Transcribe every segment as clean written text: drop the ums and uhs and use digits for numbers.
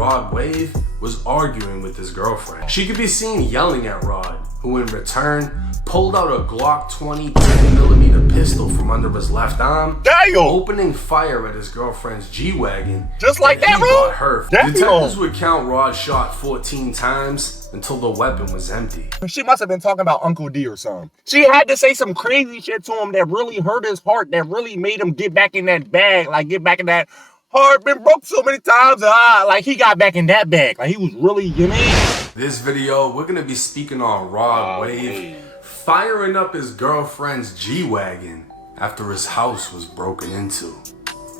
Rod Wave was arguing with his girlfriend. She could be seen yelling at Rod, who in return pulled out a Glock 20 10mm pistol from under his left arm, opening fire at his girlfriend's G-Wagon. Just like that, bro? Her. Detectives would count Rod shot 14 times until the weapon was empty. She must have been talking about Uncle D or something. She had to say some crazy shit to him that really hurt his heart, that really made him get back in that bag, like get back in that heart been broke so many times, like he got back in that bag. Like he was really, you know? This video, we're gonna be speaking on Rod Wave firing up his girlfriend's G-Wagon after his house was broken into.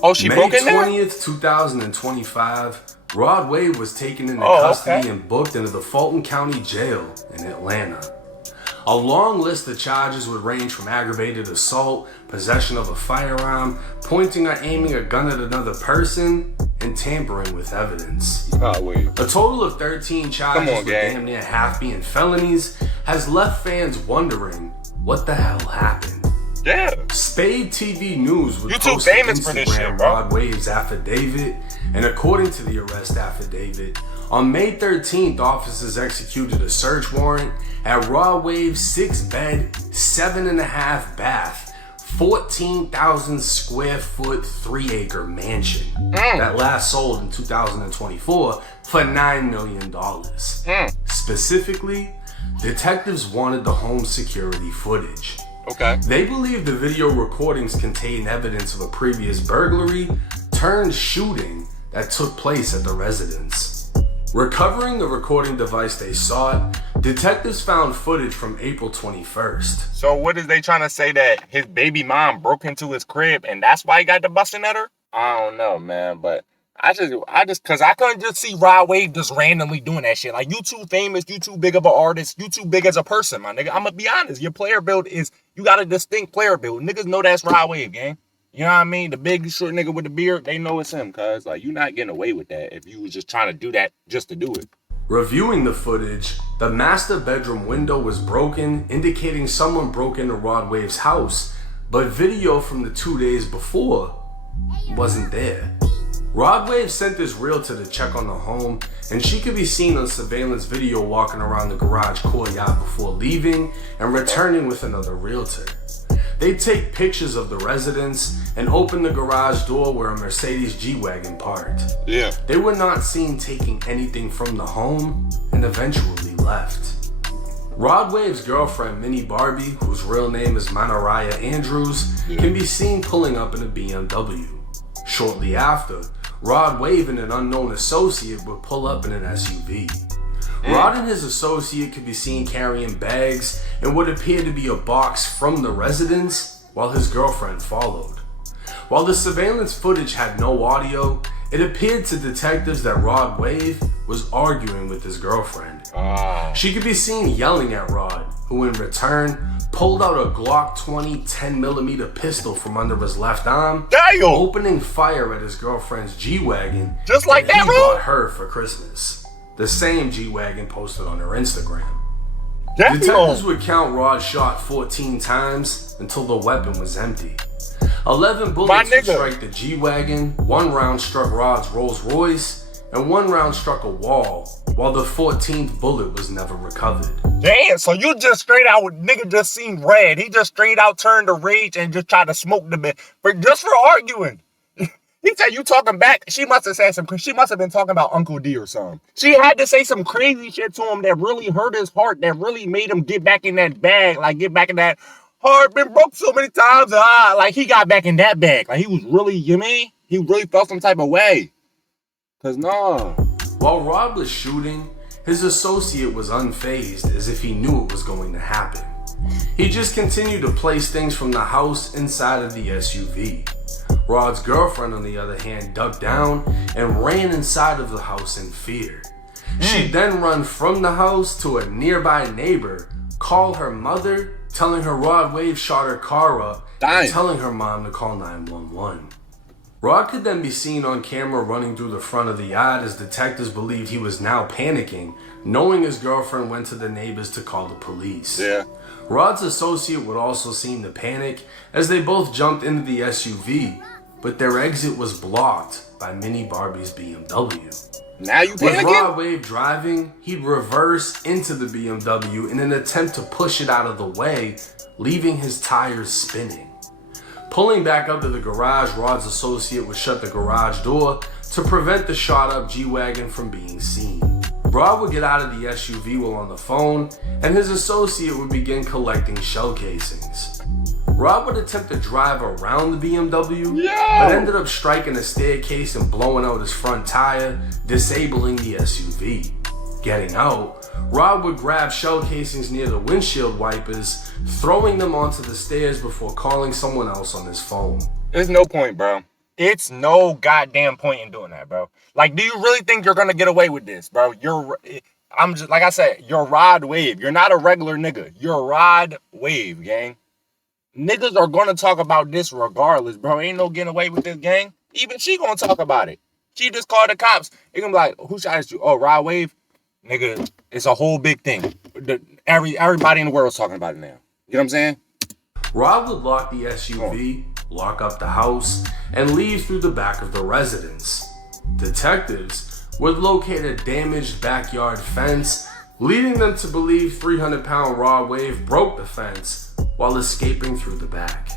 Oh, she broke in there? May 20th, 2025, Rod Wave was taken into custody and booked into the Fulton County Jail in Atlanta. A long list of charges would range from aggravated assault, possession of a firearm, pointing or aiming a gun at another person, and tampering with evidence. A total of 13 charges, with damn near half being felonies, has left fans wondering what the hell happened. Yeah. Spade TV News would YouTube post on famous for this shit, bro. Rod Wave's affidavit, and according to the arrest affidavit, on May 13th, officers executed a search warrant at Rod Wave's 6-bed, 7.5 bath, 14,000 square foot, 3-acre mansion that last sold in 2024 for $9 million. Specifically, detectives wanted the home security footage. They believe the video recordings contain evidence of a previous burglary turned shooting that took place at the residence. Recovering the recording device they sought, detectives found footage from April 21st. So what is they trying to say, that his baby mom broke into his crib and that's why he got the busting at her? I don't know, man, but I just, cause I couldn't just see Rod Wave just randomly doing that shit. Like, you too famous, you too big of an artist, you too big as a person, my nigga. I'm gonna be honest, your player build is, you got a distinct player build. Niggas know that's Rod Wave, gang. You know what I mean? The big short nigga with the beard, they know it's him, cuz like, you're not getting away with that if you was just trying to do that just to do it. Reviewing the footage, the master bedroom window was broken, indicating someone broke into Rod Wave's house, but video from the 2 days before wasn't there. Rod Wave sent his realtor to check on the home, and she could be seen on surveillance video walking around the garage courtyard before leaving and returning with another realtor. They take pictures of the residence and open the garage door where a Mercedes G-Wagon parked. They were not seen taking anything from the home and eventually left. Rod Wave's girlfriend, Minnie Barbie, whose real name is Manariah Andrews, can be seen pulling up in a BMW. Shortly after, Rod Wave and an unknown associate would pull up in an SUV. Rod and his associate could be seen carrying bags and what appeared to be a box from the residence, while his girlfriend followed. While the surveillance footage had no audio, it appeared to detectives that Rod Wave was arguing with his girlfriend. She could be seen yelling at Rod, who in return pulled out a Glock 20 10mm pistol from under his left arm, opening fire at his girlfriend's G-Wagon. Just like that, bro? He bought her for Christmas. The same G-Wagon posted on her Instagram. Detectives would count Rod shot 14 times until the weapon was empty. 11 bullets would strike the G-Wagon, 1 round struck Rod's Rolls Royce, and 1 round struck a wall, while the 14th bullet was never recovered. Damn, so you just straight out, nigga just seen red. He just straight out turned to rage and just tried to smoke the bit, but just for arguing. He said, you talking back. She must have said she must have been talking about Uncle D or something. She had to say some crazy shit to him that really hurt his heart, that really made him get back in that bag, like get back in that heart been broke so many times, like he got back in that bag. Like he was really, you mean? He really felt some type of way. Cause no. While Rod was shooting, his associate was unfazed, as if he knew it was going to happen. He just continued to place things from the house inside of the SUV. Rod's girlfriend, on the other hand, ducked down and ran inside of the house in fear. She'd then run from the house to a nearby neighbor, call her mother, telling her Rod Wave shot her car up, and telling her mom to call 911. Rod could then be seen on camera running through the front of the yard, as detectives believed he was now panicking, knowing his girlfriend went to the neighbors to call the police. Rod's associate would also seem to panic as they both jumped into the SUV, but their exit was blocked by Minnie Barbie's BMW. Now you With panicking? Rod Wave driving, he'd reverse into the BMW in an attempt to push it out of the way, leaving his tires spinning. Pulling back up to the garage, Rod's associate would shut the garage door to prevent the shot-up G-Wagon from being seen. Rod would get out of the SUV while on the phone, and his associate would begin collecting shell casings. Rod would attempt to drive around the BMW, but ended up striking a staircase and blowing out his front tire, disabling the SUV. Getting out, Rod would grab shell casings near the windshield wipers, throwing them onto the stairs before calling someone else on his phone. There's no point, bro. It's no goddamn point in doing that, bro. Like, do you really think you're gonna get away with this, bro? I'm just, like I said, you're Rod Wave. You're not a regular nigga. You're Rod Wave, gang. Niggas are gonna talk about this regardless, bro. Ain't no getting away with this, gang. Even she gonna talk about it. She just called the cops. They gonna be like, who shot at you? Oh, Rod Wave? Nigga, it's a whole big thing. Everybody in the world's talking about it now. You know what I'm saying? Rod would lock the SUV, lock up the house, and leave through the back of the residence. Detectives would locate a damaged backyard fence, leading them to believe 300-pound Rod Wave broke the fence while escaping through the back.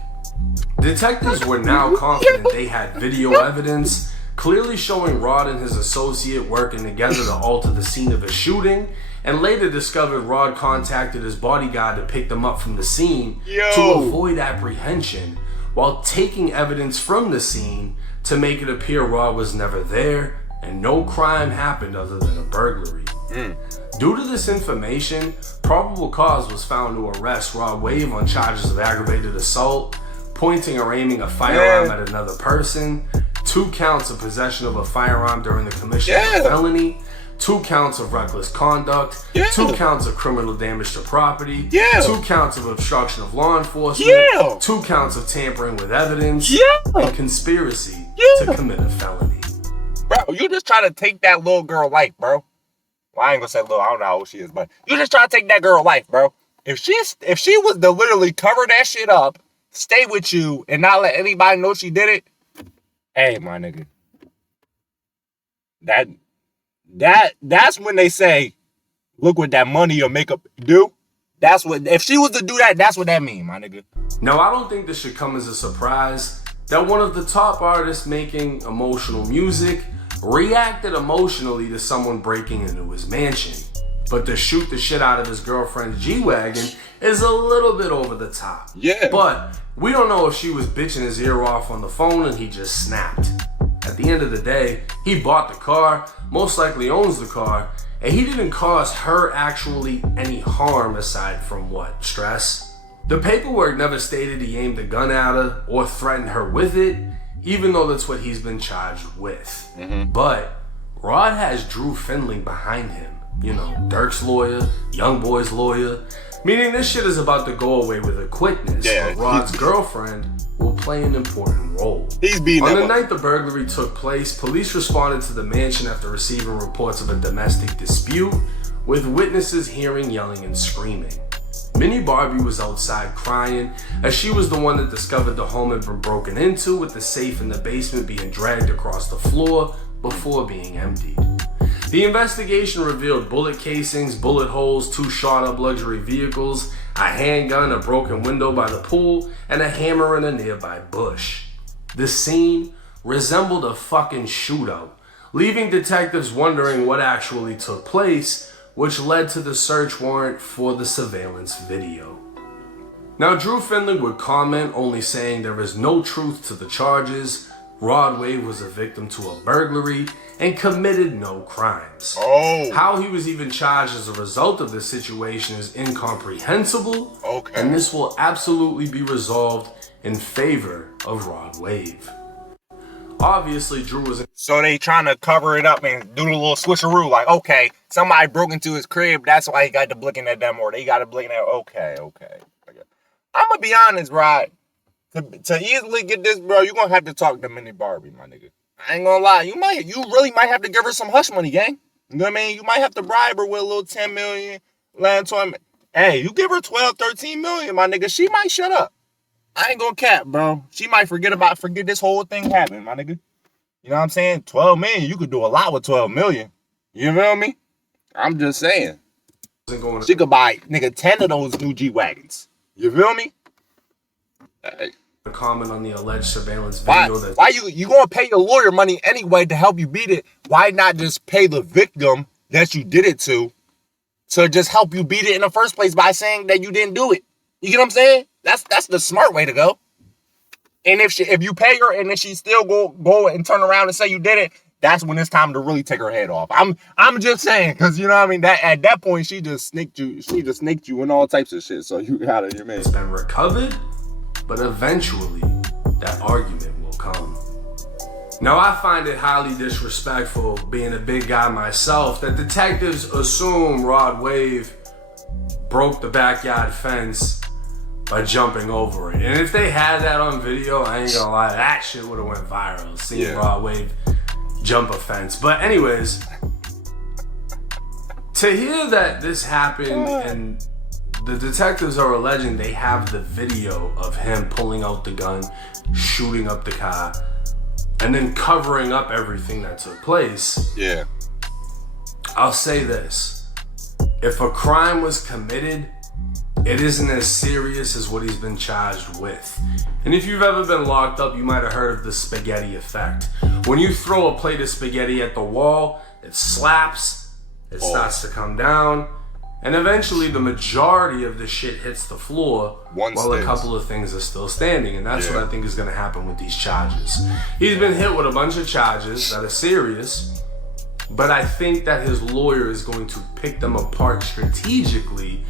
Detectives were now confident they had video evidence, clearly showing Rod and his associate working together to alter the scene of a shooting, and later discovered Rod contacted his bodyguard to pick them up from the scene to avoid apprehension, while taking evidence from the scene to make it appear Rod was never there and no crime happened other than a burglary. Due to this information, probable cause was found to arrest Rod Wave on charges of aggravated assault, pointing or aiming a firearm at another person, 2 counts of possession of a firearm during the commission of a felony, 2 counts of reckless conduct, 2 counts of criminal damage to property, 2 counts of obstruction of law enforcement, 2 counts of tampering with evidence, and conspiracy to commit a felony. Bro, you just try to take that little girl life, bro. Well, I ain't gonna say little, I don't know how old she is, but you just try to take that girl life, bro. If she was to literally cover that shit up, stay with you, and not let anybody know she did it, hey, my nigga. That's when they say, look what that money or makeup do. That's what, if she was to do that, that's what that mean, my nigga. Now, I don't think this should come as a surprise that one of the top artists making emotional music reacted emotionally to someone breaking into his mansion. But to shoot the shit out of his girlfriend's G-Wagon is a little bit over the top. Yeah. But we don't know if she was bitching his ear off on the phone and he just snapped. At the end of the day, he bought the car, most likely owns the car, and he didn't cause her actually any harm aside from what? Stress? The paperwork never stated he aimed a gun at her or threatened her with it, even though that's what he's been charged with. But Rod has Drew Findling behind him. You know, Dirk's lawyer, Young Boy's lawyer, meaning this shit is about to go away with a quickness, but Rod's girlfriend will play an important role. On the night the burglary took place, police responded to the mansion after receiving reports of a domestic dispute, with witnesses hearing yelling and screaming. Minnie Barbie was outside crying, as she was the one that discovered the home had been broken into, with the safe in the basement being dragged across the floor before being emptied. The investigation revealed bullet casings, bullet holes, 2 shot-up luxury vehicles, a handgun, a broken window by the pool, and a hammer in a nearby bush. The scene resembled a fucking shootout, leaving detectives wondering what actually took place, which led to the search warrant for the surveillance video. Now, Drew Findling would comment, only saying there is no truth to the charges. Rod Wave was a victim to a burglary and committed no crimes. How he was even charged as a result of this situation is incomprehensible, and this will absolutely be resolved in favor of Rod Wave. Obviously, Drew was... So they trying to cover it up and do the little switcheroo, like, okay, somebody broke into his crib, that's why he got the blicking at them, or they got a blicking at, okay. I'm gonna be honest, Rod. To easily get this, bro, you're gonna have to talk to Minnie Barbie, my nigga. I ain't gonna lie. You really might have to give her some hush money, gang. You know what I mean? You might have to bribe her with a little 10 million, land toy. Hey, you give her 12, 13 million, my nigga, she might shut up. I ain't gonna cap, bro. She might forget this whole thing happened, my nigga. You know what I'm saying? 12 million, you could do a lot with 12 million. You feel me? I'm just saying. Going She could buy, nigga, 10 of those new G-Wagons. You feel me? to comment on the alleged surveillance video. Why you gonna pay your lawyer money anyway to help you beat it? Why not just pay the victim that you did it to just help you beat it in the first place by saying that you didn't do it? You get what I'm saying? That's the smart way to go. And if you pay her and then she still go and turn around and say you did it, that's when it's time to really take her head off. I'm just saying, because you know what I mean, that at that point she just snaked you and all types of shit. So you got it, your man. It's been recovered, but eventually that argument will come. Now, I find it highly disrespectful, being a big guy myself, that detectives assume Rod Wave broke the backyard fence by jumping over it. And if they had that on video, I ain't gonna lie, that shit would have went viral, seeing Rod Wave jump a fence. But anyways, to hear that this happened and the detectives are alleging they have the video of him pulling out the gun, shooting up the car, and then covering up everything that took place. Yeah. I'll say this. If a crime was committed, it isn't as serious as what he's been charged with. And if you've ever been locked up, you might have heard of the spaghetti effect. When you throw a plate of spaghetti at the wall, it slaps, it starts to come down, and eventually the majority of the shit hits the floor while a couple of things are still standing. And that's what I think is going to happen with these charges. He's been hit with a bunch of charges that are serious, but I think that his lawyer is going to pick them apart strategically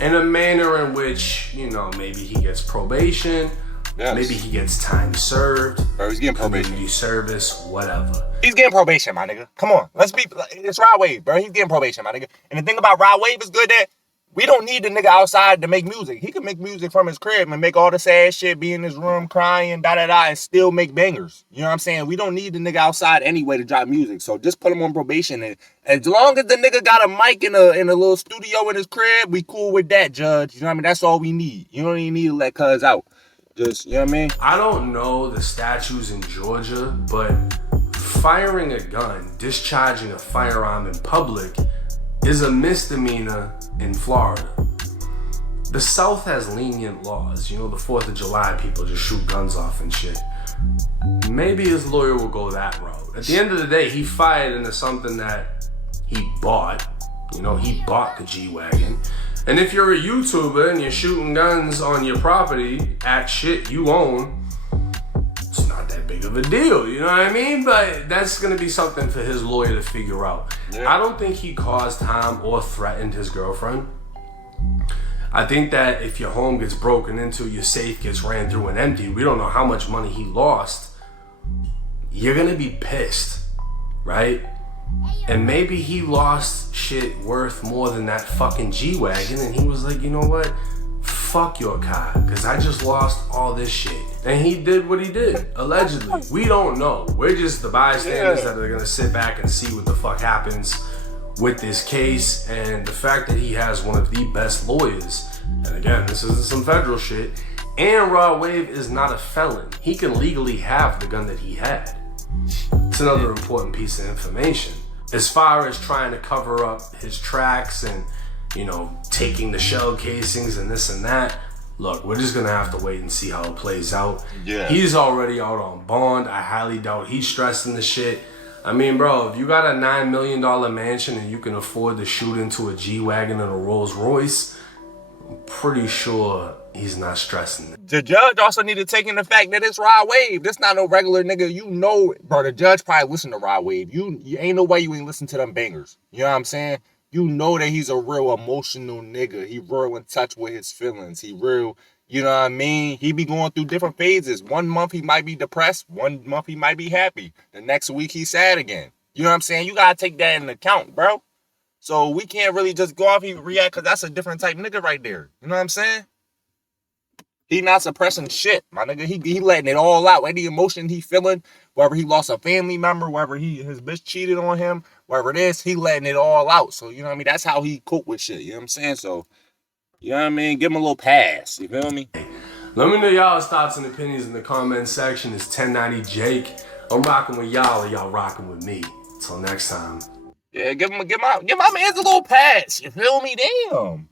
in a manner in which, you know, maybe he gets probation, maybe he gets time served, bro, he's getting probation, community service, whatever. He's getting probation, my nigga. Come on, it's Rod Wave, bro. He's getting probation, my nigga. And the thing about Rod Wave is good that we don't need the nigga outside to make music. He can make music from his crib and make all the sad shit, be in his room crying, and still make bangers. You know what I'm saying? We don't need the nigga outside anyway to drop music. So just put him on probation. And as long as the nigga got a mic in a little studio in his crib, we cool with that, Judge. You know what I mean? That's all we need. You don't even need to let cuz out. Just, you know what I mean? I don't know the statutes in Georgia, but firing a gun, discharging a firearm in public is a misdemeanor in Florida. The South has lenient laws. You know, the 4th of July, people just shoot guns off and shit. Maybe his lawyer will go that route. At the end of the day, he fired into something that he bought. You know, he bought the G-Wagon. And if you're a YouTuber and you're shooting guns on your property at shit you own, it's not that big of a deal, you know what I mean? But that's gonna be something for his lawyer to figure out. I don't think he caused harm or threatened his girlfriend. I think that if your home gets broken into, your safe gets ran through and emptied, we don't know how much money he lost, you're gonna be pissed, right? And maybe he lost shit worth more than that fucking G-Wagon, and he was like, you know what? Fuck your car, because I just lost all this shit. And he did what he did, allegedly. We don't know. We're just the bystanders that are gonna sit back and see what the fuck happens with this case. And the fact that he has one of the best lawyers, and again, this isn't some federal shit, and Rod Wave is not a felon. He can legally have the gun that he had. It's another important piece of information. As far as trying to cover up his tracks and, you know, taking the shell casings and this and that, look, we're just gonna have to wait and see how it plays out. He's already out on bond. I highly doubt he's stressing the shit. I mean, bro, if you got a $9 million mansion and you can afford to shoot into a G-Wagon and a Rolls Royce, I'm pretty sure he's not stressing it. The judge also need to take in the fact that it's Rod Wave. This not no regular nigga. You know, bro, the judge probably listen to Rod Wave. You ain't no way you ain't listen to them bangers. You know what I'm saying? You know that he's a real emotional nigga. He real in touch with his feelings. He real, you know what I mean? He be going through different phases. 1 month he might be depressed. 1 month he might be happy. The next week he's sad again. You know what I'm saying? You gotta take that into account, bro. So we can't really just go off and react because that's a different type nigga right there. You know what I'm saying? He not suppressing shit, my nigga. He letting it all out. Any emotion he feeling, whether he lost a family member, whether his bitch cheated on him, whatever it is, he letting it all out. So, you know what I mean? That's how he cope with shit. You know what I'm saying? So, you know what I mean? Give him a little pass. You feel me? Let me know y'all's thoughts and opinions in the comment section. It's 1090 Jake. I'm rocking with y'all, or y'all rocking with me. Until next time. Yeah, give my man's a little pass. You feel me? Damn.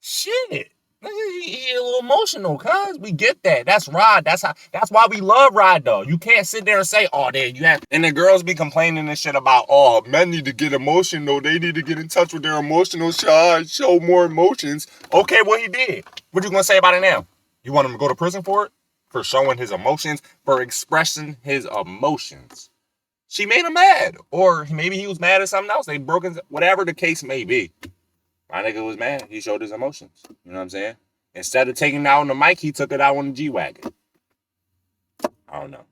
Shit. He a little emotional, cuz we get that. That's Rod. That's why we love Rod though. You can't sit there and say, oh, there you have. And the girls be complaining and shit about, oh, men need to get emotional. They need to get in touch with their emotional side, show more emotions. Okay, what he did. What you gonna say about it now? You want him to go to prison for it? For showing his emotions, for expressing his emotions. She made him mad. Or maybe he was mad at something else. They broke his, whatever the case may be. My nigga was mad. He showed his emotions. You know what I'm saying? Instead of taking it out on the mic, he took it out on the G-Wagon. I don't know.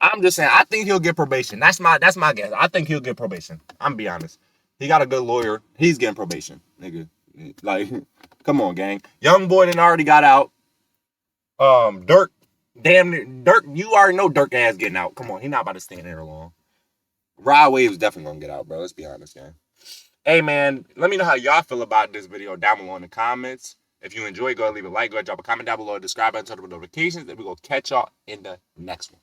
I'm just saying, I think he'll get probation. That's my guess. I think he'll get probation. I'm be honest. He got a good lawyer. He's getting probation, nigga. Like, come on, gang. Young boy done already got out. Dirk, Dirk, you already know Dirk ass getting out. Come on, he not about to stand there long. Rod Wave's definitely gonna get out, bro. Let's be honest, gang. Hey, man, let me know how y'all feel about this video down below in the comments. If you enjoy, go ahead and leave a like, go ahead and drop a comment down below, subscribe button, turn on notifications, and we're going to catch y'all in the next one.